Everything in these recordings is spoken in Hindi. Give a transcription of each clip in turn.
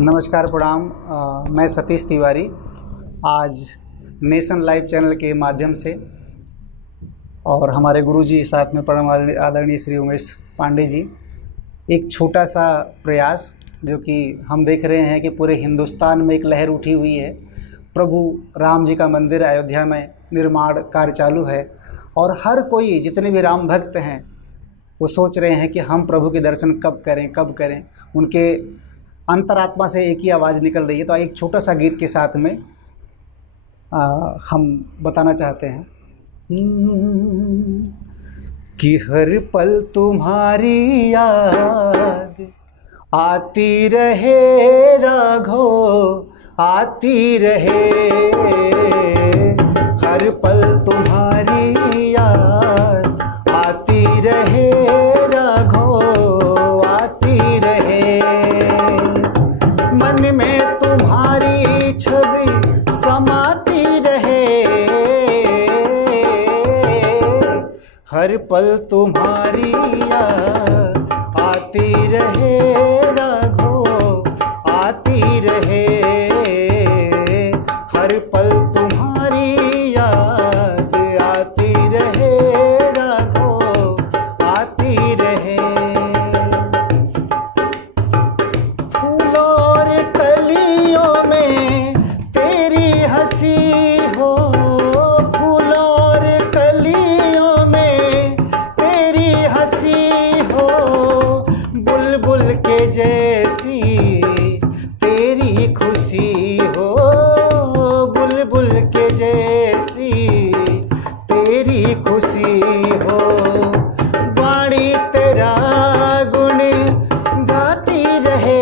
नमस्कार प्रणाम। मैं सतीश तिवारी आज नेशन लाइव चैनल के माध्यम से और हमारे गुरुजी साथ में परम आदरणीय श्री उमेश पांडे जी, एक छोटा सा प्रयास जो कि हम देख रहे हैं कि पूरे हिंदुस्तान में एक लहर उठी हुई है। प्रभु राम जी का मंदिर अयोध्या में निर्माण कार्य चालू है और हर कोई, जितने भी राम भक्त हैं, वो सोच रहे हैं कि हम प्रभु के दर्शन कब करें। उनके अंतरात्मा से एक ही आवाज़ निकल रही है। तो एक छोटा सा गीत के साथ में हम बताना चाहते हैं कि हर पल तुम्हारी याद आती रहे राघो, आती रहे। हर पल तुम्हारी याद आती रहे राघो, आती रहे। मन में तुम्हारी छवि समाती रहे। हर पल तुम्हारी याद आती रहे राघो, आती रहे। हर पल तुम्हारी याद आती रहे राघो, आती रहे। फूलों और कलियों में तेरी हंसी हो, फूलों और कलियों में तेरी हंसी हो। बुलबुल के जैसी तेरी खुशी हो, बुलबुल के जैसी तेरी खुशी हो। वाणी तेरा गुण गाती रहे।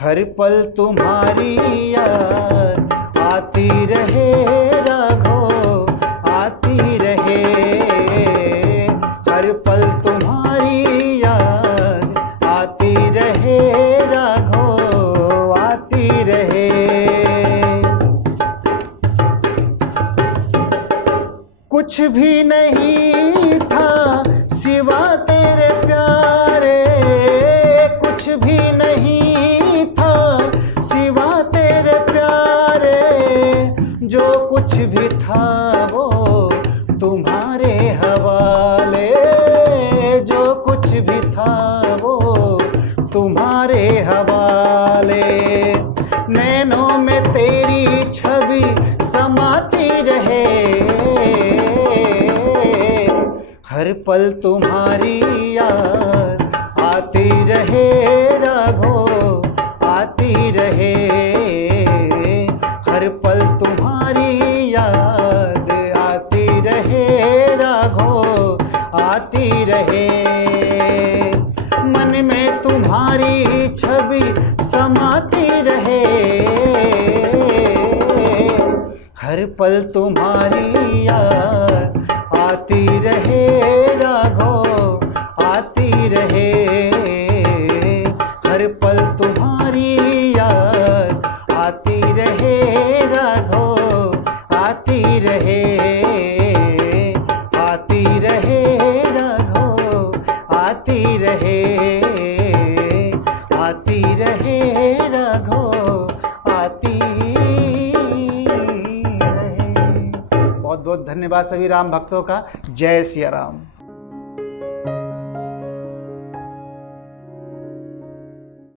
हर पल तुम्हारी याद आती रहे राघो, आती रहे। हर पल तुम्हारी याद आती रहे राघो, आती रहे। कुछ भी नहीं था सिवा तेरे प्यारे, कुछ भी नहीं था सिवा तेरे प्यारे। जो कुछ भी था वो तुम्हारे हवाले, जो कुछ भी था वो तुम्हारे हवाले। नैनों में तेरी छवि समाती रहे। हर पल तुम्हारी याद आती रहे राघो, आती रहे। हर पल तुम्हारी याद आती रहे राघो, आती रहे। मन में तुम्हारी छवि समाती रहे। हर पल तुम्हारी याद आती रहे राघो, आती रहे। हर पल तुम्हारी याद आती रहे राघो, आती रहे। आती रहे राघो, आती रहे। आती रहे राघो, आती रहे। बहुत बहुत धन्यवाद सभी राम भक्तों का। जय सिया राम।